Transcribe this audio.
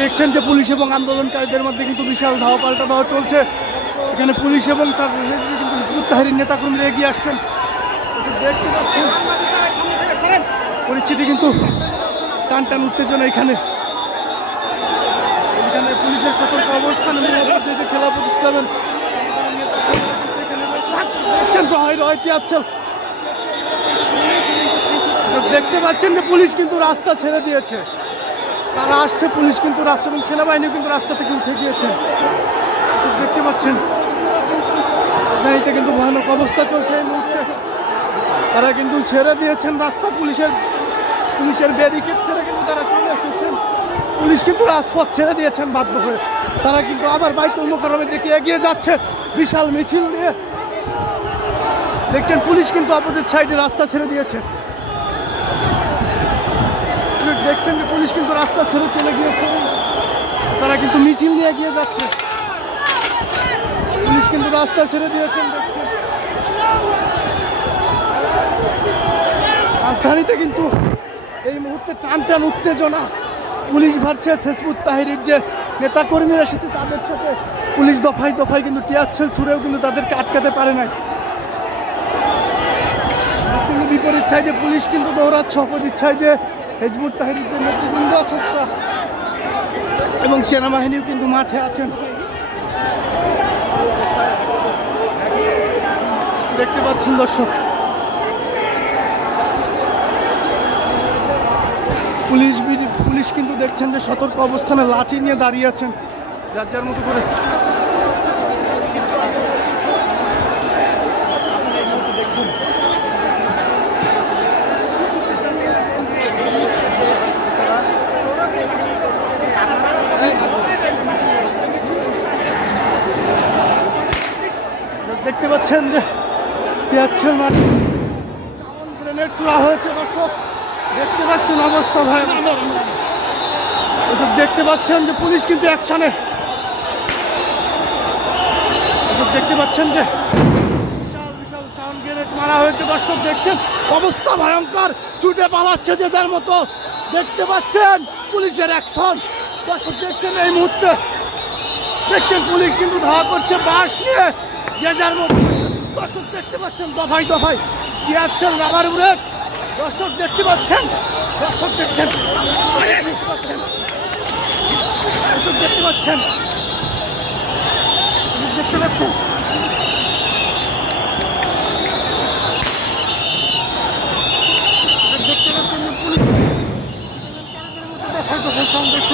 দেখছেন যে পুলিশ এবং আন্দোলনকারীদের মধ্যে কিন্তু বিশাল ধাওয়া পাল্টা দেওয়া চলছে। এখানে পুলিশ এবং তার কিন্তু হিজবুত তাহরীর নেতাকর্মীরা এগিয়ে আসছেন। দেখতে পাচ্ছেন পরিস্থিতি কিন্তু টান টান উত্তেজনা। এখানে পুলিশের সতর্ক অবস্থান খেলাফত ইসলামের দেখতে পাচ্ছেন যে পুলিশ কিন্তু রাস্তা ছেড়ে দিয়েছে। তারা আসছে, পুলিশ কিন্তু রাস্তা এবং সেনাবাহিনী কিন্তু রাস্তা থেকে উঠে গিয়েছে। দেখতে পাচ্ছেন রাজধানীতে কিন্তু ভয়ানক অবস্থা চলছে এই মুহূর্তে। তারা কিন্তু ছেড়ে দিয়েছেন রাস্তা, পুলিশের ব্যারিকেড ছেড়ে কিন্তু তারা চলে এসেছেন। পুলিশ কিন্তু রাজপথ ছেড়ে দিয়েছেন বাধ্য হয়ে। তারা কিন্তু আবার বাইতুল মোকাররমের দিকে এগিয়ে যাচ্ছে বিশাল মিছিল নিয়ে। দেখছেন পুলিশ কিন্তু অপোজিট সাইডে রাস্তা ছেড়ে দিয়েছে। দেখছেন যে পুলিশ কিন্তু রাস্তা ছেড়ে চলে গিয়েছে, তারা কিন্তু মিছিল নিয়ে এগিয়ে যাচ্ছে। পুলিশ কিন্তু রাস্তা ছেড়ে দিয়েছেন। দেখছেন রাজধানীতে কিন্তু এই মুহূর্তে টান টান উত্তেজনা। পুলিশ ভার্সেস হিজবুত তাহরীর যে নেতাকর্মীরা সাথে, তাদের সাথে পুলিশ দফায় দফায় কিন্তু টিয়ারশেল ছুড়েও কিন্তু তাদেরকে আটকাতে পারে নাই। কিন্তু বিপরীত সাইডে পুলিশ কিন্তু দৌড়াচ্ছে, অপোজিট সাইডে হিজবুত তাহরীর যে নেতৃবৃন্দ আছে এবং সেনাবাহিনীও কিন্তু মাঠে আছেন। দেখতে পাচ্ছেন দর্শক, পুলিশ কিন্তু দেখছেন যে সতর্ক অবস্থানে লাঠি নিয়ে দাঁড়িয়ে আছেন, যার যার মতো করে। দেখতে পাচ্ছেন যে টিয়ারশেল মাটি গ্রেনেড ছোড়া হয়েছে দর্শক। দেখতে পাচ্ছেন অবস্থা ভয়ানক। এসব দেখতে পাচ্ছেন যে পুলিশ কিন্তু অ্যাকশনে। এসব দেখতে পাচ্ছেন যে বিশাল বিশাল সাউন্ড গ্রেনেড মারা হয়েছে দর্শক। দেখছেন অবস্থা ভয়ঙ্কর, ছুটে পালাচ্ছে যে যার মতো। দেখতে পাচ্ছেন পুলিশের অ্যাকশন দর্শক। দেখছেন এই মুহূর্তে দেখছেন পুলিশ কিন্তু ধাওয়া করছে বাস নিয়ে যে যার মতো। দর্শক দেখতে পাচ্ছেন দফায় দফায় টিয়ারশেল, রাবার বুলেট। দর্শক দেখতে পাচ্ছেন, দর্শক দেখছেন, দেখতে পাচ্ছেন, দর্শক দেখতে পাচ্ছেন, দেখতে পাচ্ছেন। দেখতে পাচ্ছেন পুলিশ দফায় দফায় সংঘর্ষ।